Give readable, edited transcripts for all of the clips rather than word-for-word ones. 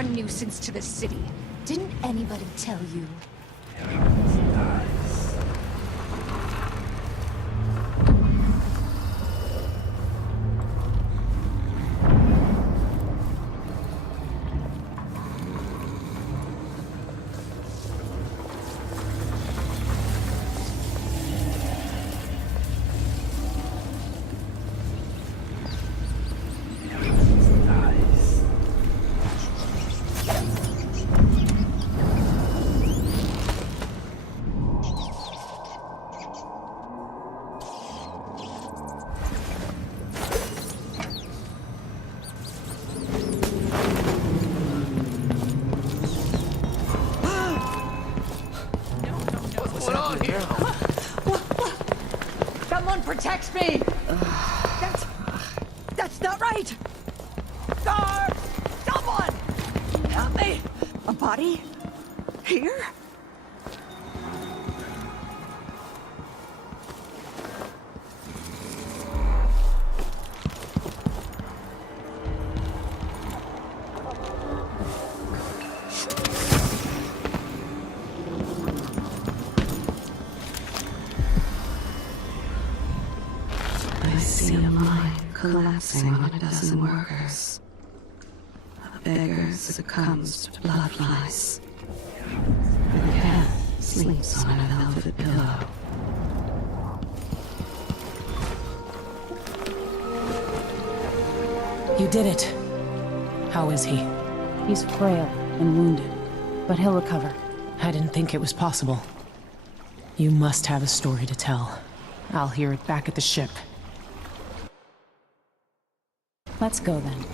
a nuisance to the city. Didn't anybody tell you? Protect me! That's not right! Guard! Someone! Help me! A body? Here? Collapsing on a dozen workers. A beggar succumbs to blood flies. The cat sleeps on a velvet pillow. You did it. How is he? He's frail and wounded, but he'll recover. I didn't think it was possible. You must have a story to tell. I'll hear it back at the ship. Let's go then.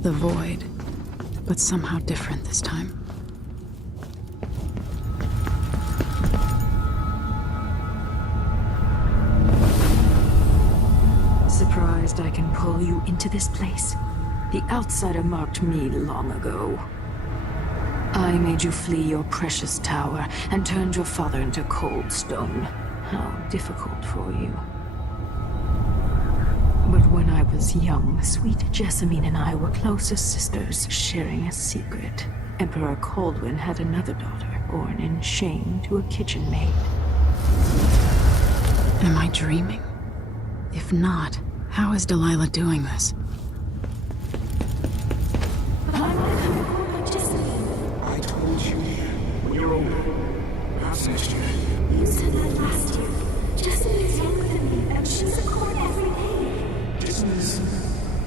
The void, but somehow different this time. Surprised I can pull you into this place? The outsider marked me long ago. I made you flee your precious tower and turned your father into cold stone. How difficult for you. But when I was young, sweet Jessamine and I were close as sisters, sharing a secret. Emperor Kaldwin had another daughter, born in shame to a kitchen maid. Am I dreaming? If not, how is Delilah doing this? I told you when you're older. Perhaps next year. You said that last year. Jessamine's younger than me, and she's a court every day. Business,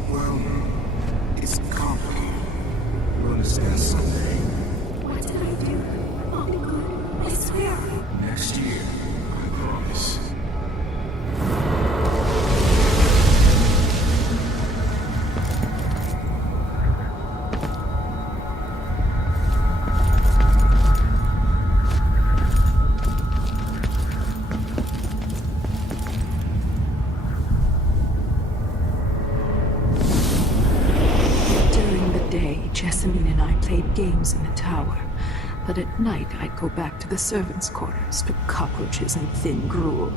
well, it's complicated. You'll understand someday. What did I do? I'll be good. I swear. Next year, I promise. Jessamine and I played games in the tower, but at night I'd go back to the servants' quarters to cockroaches and thin gruel.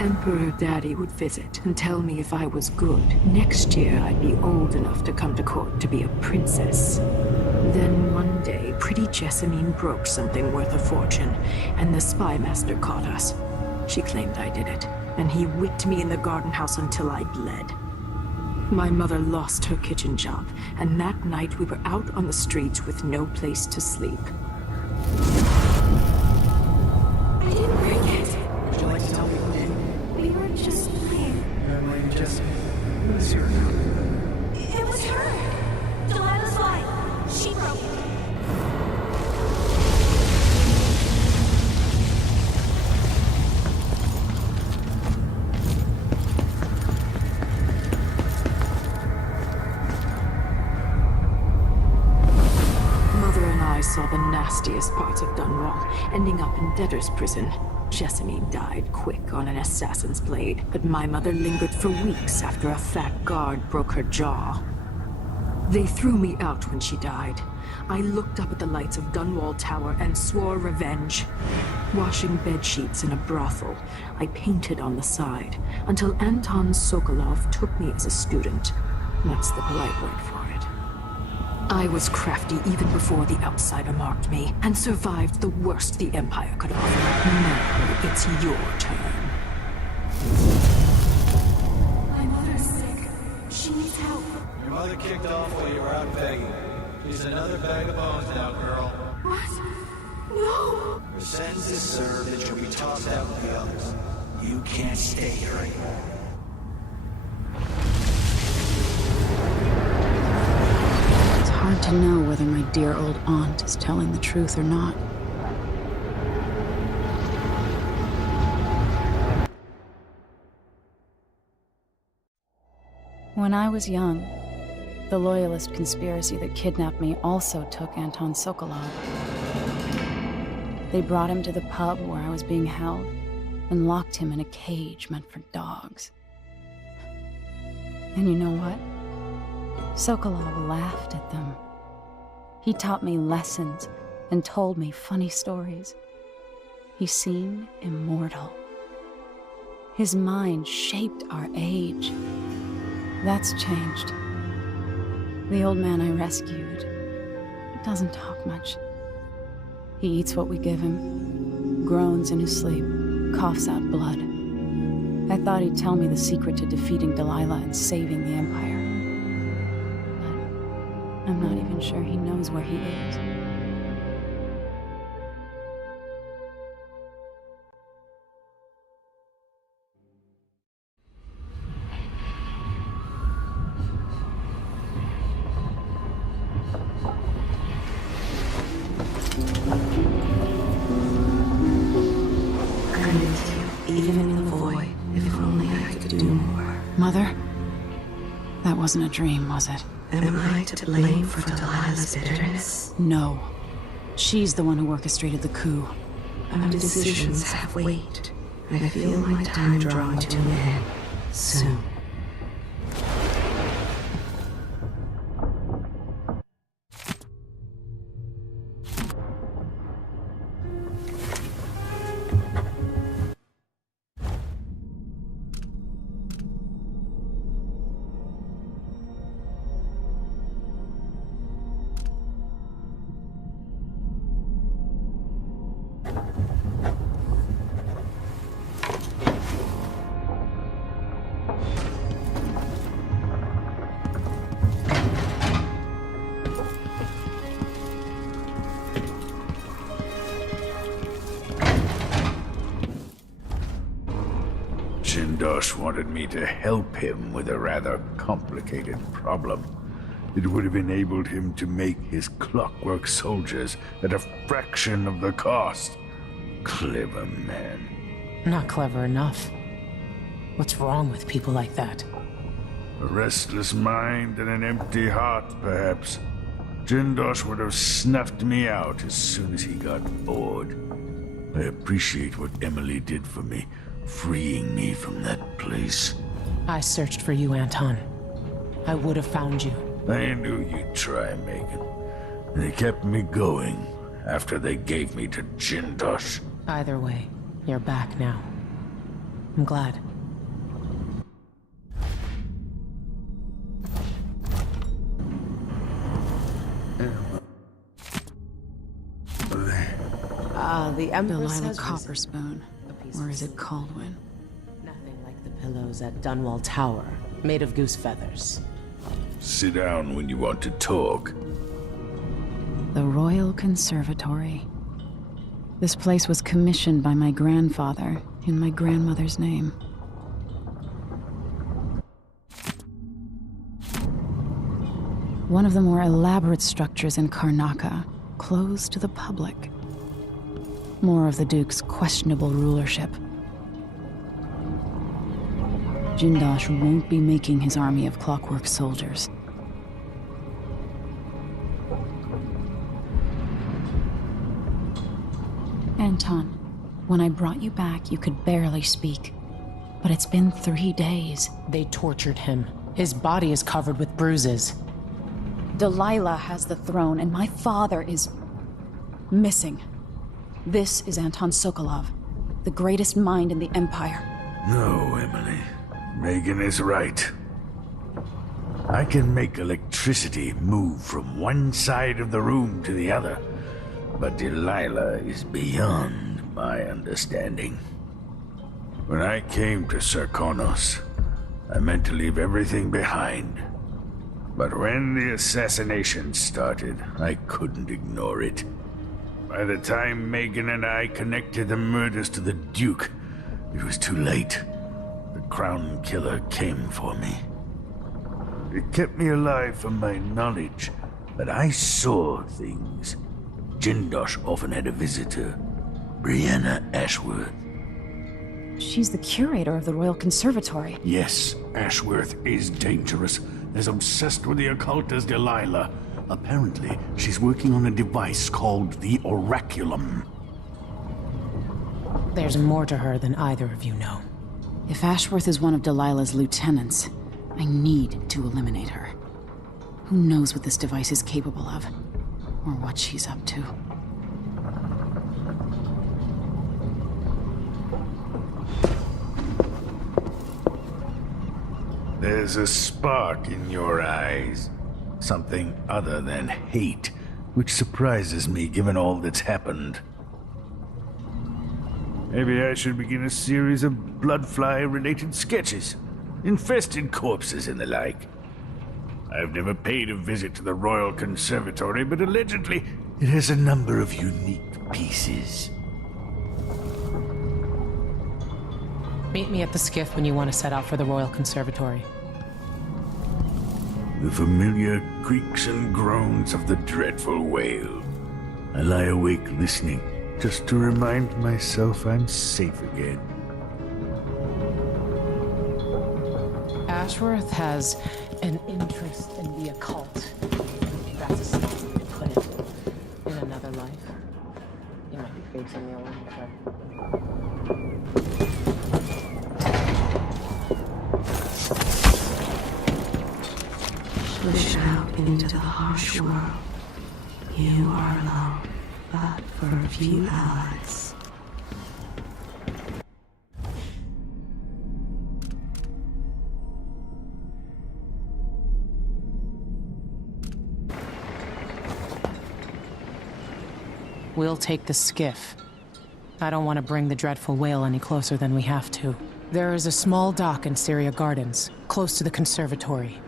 Emperor Daddy would visit and tell me if I was good. Next year I'd be old enough to come to court to be a princess. Then one day, pretty Jessamine broke something worth a fortune, and the spy master caught us. She claimed I did it, and he whipped me in the garden house until I bled. My mother lost her kitchen job, and that night we were out on the streets with no place to sleep. Zero. It was her! Delilah's line. She broke it. Mother and I saw the nastiest parts of Dunwall, ending up in debtor's prison. Jessamine died quick on an assassin's blade, but my mother lingered for weeks after a fat guard broke her jaw. They threw me out when she died. I looked up at the lights of Dunwall Tower and swore revenge. Washing bedsheets in a brothel, I painted on the side, until Anton Sokolov took me as a student. That's the polite word for it. I was crafty even before the outsider marked me, and survived the worst the Empire could offer. Now it's your turn. My mother's sick. She needs help. Your mother kicked off while you were out begging. She's another bag of bones now, girl. What? No! Her sentence is served and she'll be tossed out with the others. You can't stay here anymore. It's hard to know whether my dear old aunt is telling the truth or not. When I was young, the Loyalist conspiracy that kidnapped me also took Anton Sokolov. They brought him to the pub where I was being held and locked him in a cage meant for dogs. And you know what? Sokolov laughed at them. He taught me lessons and told me funny stories. He seemed immortal. His mind shaped our age. That's changed. The old man I rescued doesn't talk much. He eats what we give him, groans in his sleep, coughs out blood. I thought he'd tell me the secret to defeating Delilah and saving the Empire. But I'm not even sure he knows where he is. I'm with you, even in the void. If only I could do more. Mother? That wasn't a dream, was it? Am I to blame for Delilah's bitterness? No. She's the one who orchestrated the coup. Our decisions have weight. I feel my time drawing to an end soon. Jindosh wanted me to help him with a rather complicated problem. It would have enabled him to make his clockwork soldiers at a fraction of the cost. Clever man. Not clever enough. What's wrong with people like that? A restless mind and an empty heart, perhaps. Jindosh would have snuffed me out as soon as he got bored. I appreciate what Emily did for me, freeing me from that place. I searched for you, Anton. I would have found you. I knew you'd try, Megan. They kept me going after they gave me to Jindosh. Either way, you're back now. I'm glad. The Empress Delilah has Copperspoon. Or is it Caldwin? Nothing like the pillows at Dunwall Tower, made of goose feathers. Sit down when you want to talk. The Royal Conservatory. This place was commissioned by my grandfather in my grandmother's name. One of the more elaborate structures in Karnaca, closed to the public. More of the Duke's questionable rulership. Jindosh won't be making his army of clockwork soldiers. Anton, when I brought you back, you could barely speak. But it's been 3 days. They tortured him. His body is covered with bruises. Delilah has the throne, and my father is missing. This is Anton Sokolov, the greatest mind in the Empire. No, Emily. Megan is right. I can make electricity move from one side of the room to the other, but Delilah is beyond my understanding. When I came to Sarkonos, I meant to leave everything behind. But when the assassination started, I couldn't ignore it. By the time Megan and I connected the murders to the Duke, it was too late. The Crown Killer came for me. It kept me alive from my knowledge, but I saw things. Jindosh often had a visitor, Brianna Ashworth. She's the curator of the Royal Conservatory. Yes, Ashworth is dangerous. As obsessed with the occult as Delilah. Apparently, she's working on a device called the Oraculum. There's more to her than either of you know. If Ashworth is one of Delilah's lieutenants, I need to eliminate her. Who knows what this device is capable of, or what she's up to. There's a spark in your eyes. Something other than hate, which surprises me given all that's happened. Maybe I should begin a series of bloodfly-related sketches. Infested corpses and the like. I've never paid a visit to the Royal Conservatory, but allegedly it has a number of unique pieces. Meet me at the skiff when you want to set out for the Royal Conservatory. The familiar creaks and groans of the dreadful whale. I lie awake listening, just to remind myself I'm safe again. Ashworth has an interest in the occult. That's a sense way to put it. In another life, you might be facing your own death. Push out into the harsh world. You are alone, but for a few allies. We'll take the skiff. I don't want to bring the dreadful whale any closer than we have to. There is a small dock in Syria Gardens, close to the conservatory.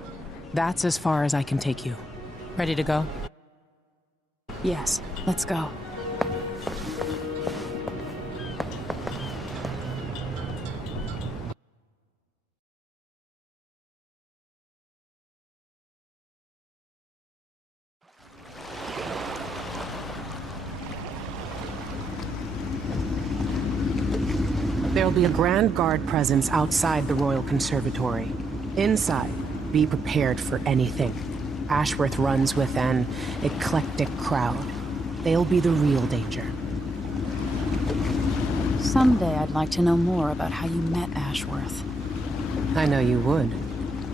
That's as far as I can take you. Ready to go? Yes, let's go. There'll be a Grand Guard presence outside the Royal Conservatory. Inside, be prepared for anything. Ashworth runs with an eclectic crowd. They'll be the real danger. Someday I'd like to know more about how you met Ashworth. I know you would.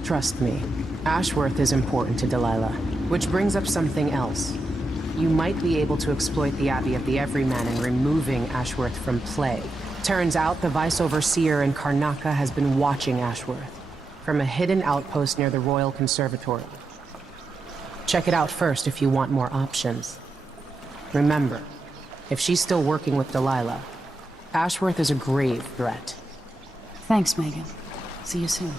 Trust me. Ashworth is important to Delilah. Which brings up something else. You might be able to exploit the Abbey of the Everyman in removing Ashworth from play. Turns out the Vice Overseer in Karnaca has been watching Ashworth from a hidden outpost near the Royal Conservatory. Check it out first if you want more options. Remember, if she's still working with Delilah, Ashworth is a grave threat. Thanks, Megan. See you soon.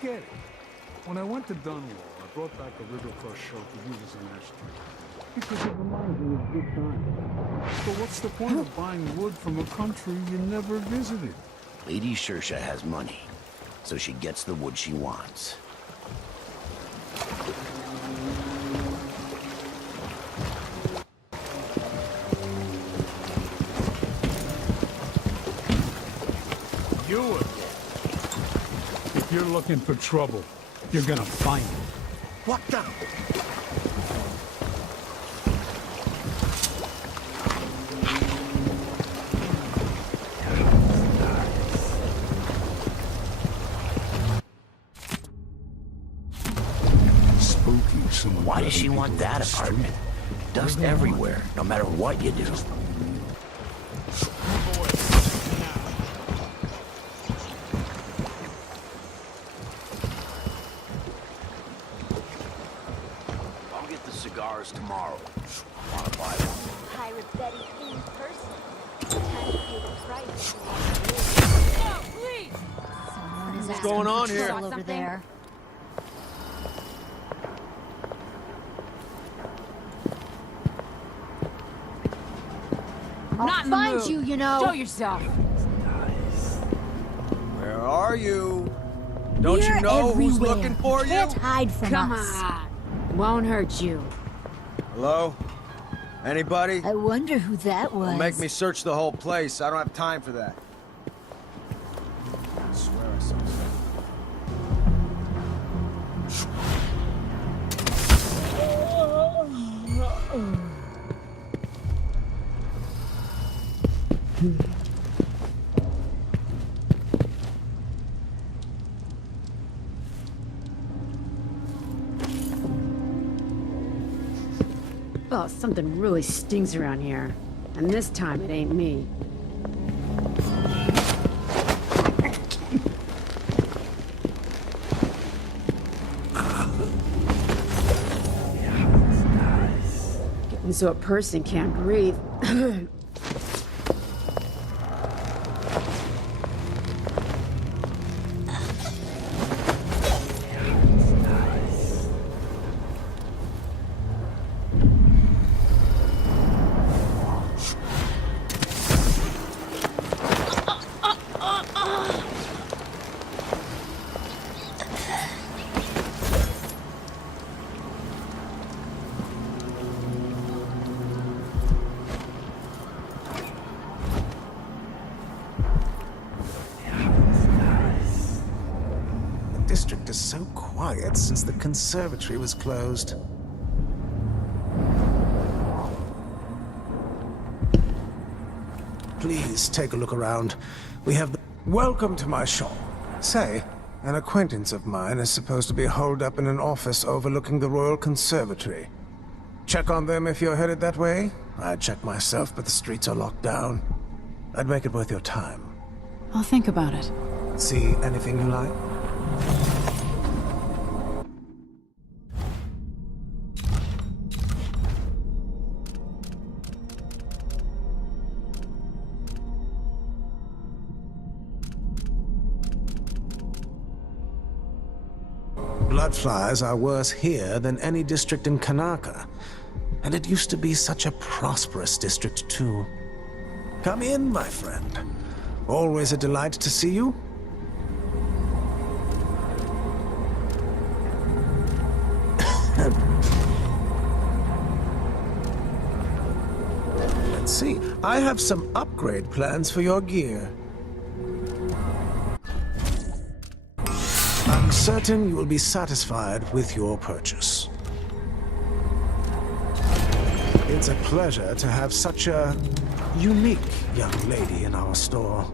don't get it. When I went to Dunwall, I brought back a river crush shell to use as an ashtray. Because it reminds me of good times. But what's the point of buying wood from a country you never visited? Lady Shersha has money, so she gets the wood she wants. You again. If you're looking for trouble, you're gonna find it. What the? Why does she want that apartment? Dust everywhere, no matter what you do. I'll get the cigars tomorrow. Wanna buy one? Pirate Betty in person. Time to pay the price. No, please! Someone is What's going on here? over there. Not in the Find mood. you, you know. Show yourself. Where are you? Don't You're you know who's everywhere. looking for you? Can't hide from Come us. on. Won't hurt you. Hello? Anybody? I wonder who that was. Don't make me search the whole place. I don't have time for that. I swear I saw something. Oh, something really stings around here. And this time it ain't me. Getting so a person can't breathe. The district is so quiet since the conservatory was closed. Please take a look around. We have the... Welcome to my shop. Say, an acquaintance of mine is supposed to be holed up in an office overlooking the Royal Conservatory. Check on them if you're headed that way. I'd check myself, but the streets are locked down. I'd make it worth your time. I'll think about it. See anything you like? Bloodflies are worse here than any district in Kanaka. And it used to be such a prosperous district, too. Come in, my friend. Always a delight to see you. Let's see. I have some upgrade plans for your gear. I'm certain you will be satisfied with your purchase. It's a pleasure to have such a unique young lady in our store.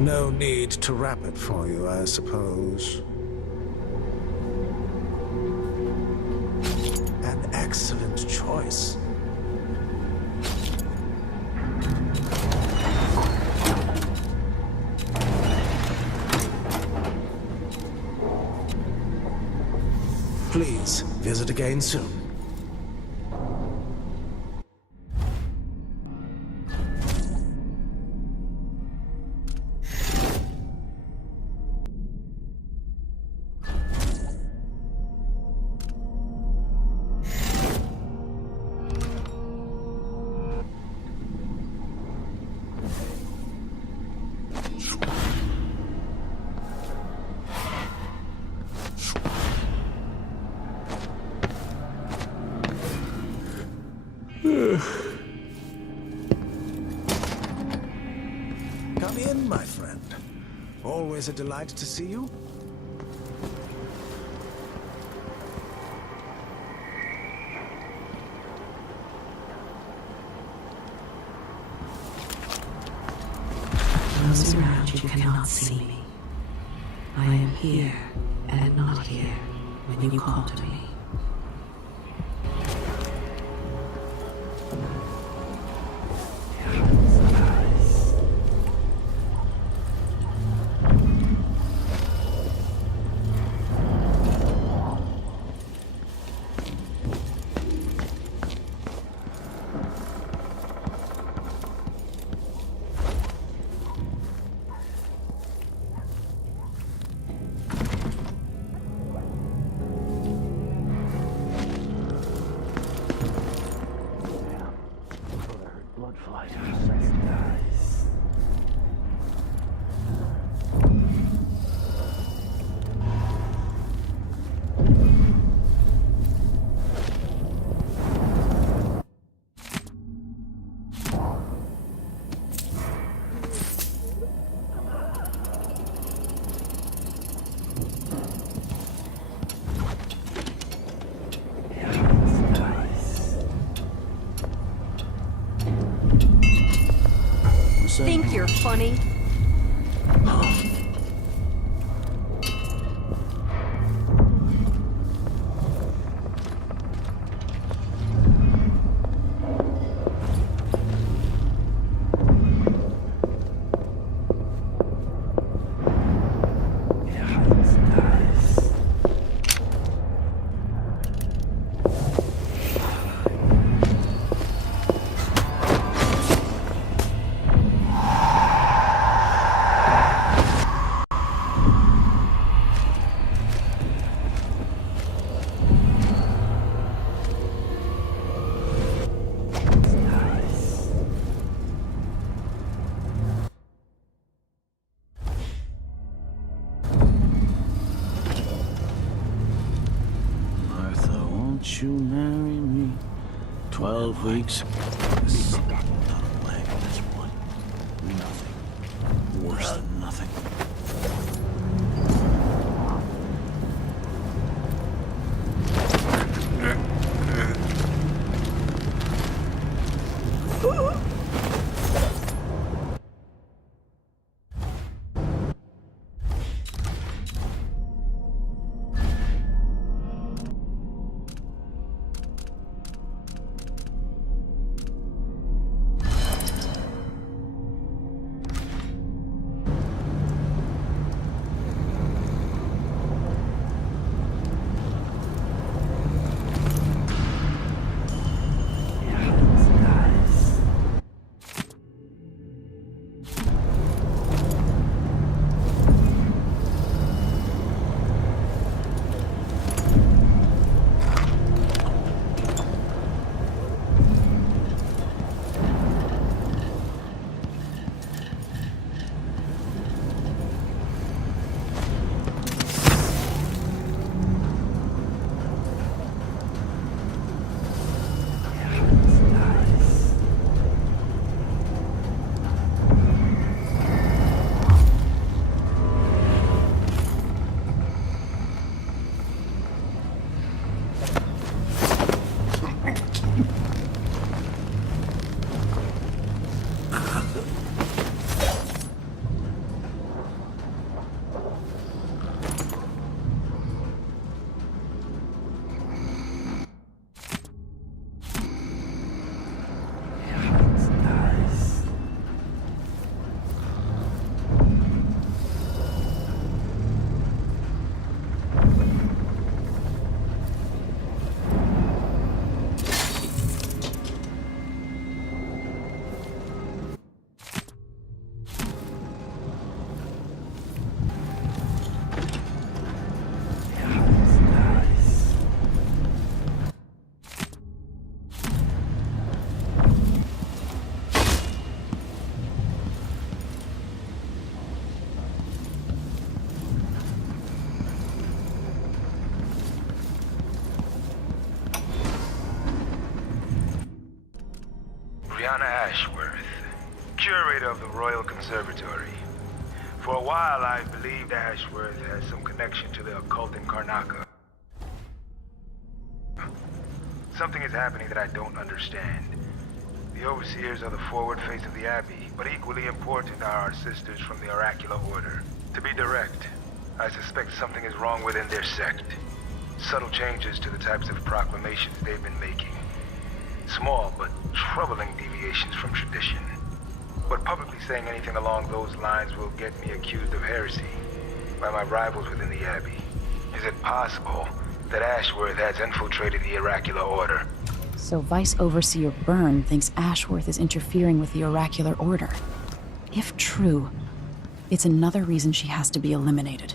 No need to wrap it for you, I suppose. An excellent choice. Please visit again soon. Come in, my friend. Always a delight to see you. Those around you cannot see me. I am here and not here when you call to me. Think you're funny? Won't you marry me? 12 weeks. Not a leg on this one. Nothing. Worse than nothing. Ashworth, curator of the Royal Conservatory. For a while, I believed Ashworth had some connection to the occult in Karnaca. Something is happening that I don't understand. The overseers are the forward face of the Abbey, but equally important are our sisters from the Oracular Order. To be direct, I suspect something is wrong within their sect. Subtle changes to the types of proclamations they've been making. Small but troubling deviations from tradition. But publicly saying anything along those lines will get me accused of heresy by my rivals within the Abbey. Is it possible that Ashworth has infiltrated the Oracular Order? So Vice Overseer Byrne thinks Ashworth is interfering with the Oracular Order. If true, it's another reason she has to be eliminated.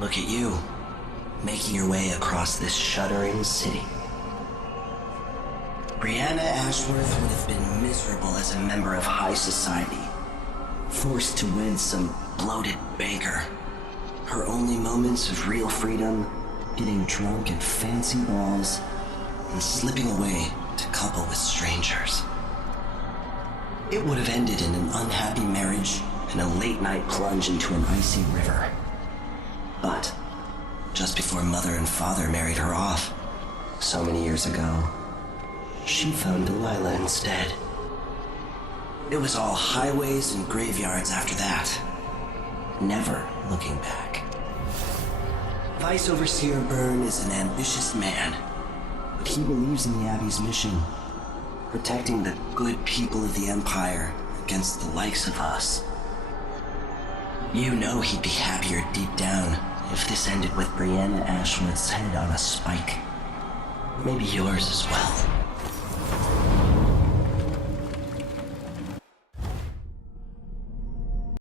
Look at you, making your way across this shuddering city. Brianna Ashworth would have been miserable as a member of high society, forced to wed some bloated banker. Her only moments of real freedom, getting drunk at fancy balls, and slipping away to couple with strangers. It would have ended in an unhappy marriage and a late-night plunge into an icy river. But just before Mother and Father married her off, so many years ago, she found Delilah instead. It was all highways and graveyards after that. Never looking back. Vice Overseer Byrne is an ambitious man, but he believes in the Abbey's mission, protecting the good people of the Empire against the likes of us. You know he'd be happier deep down if this ended with Brianna Ashworth's head on a spike. Maybe yours as well.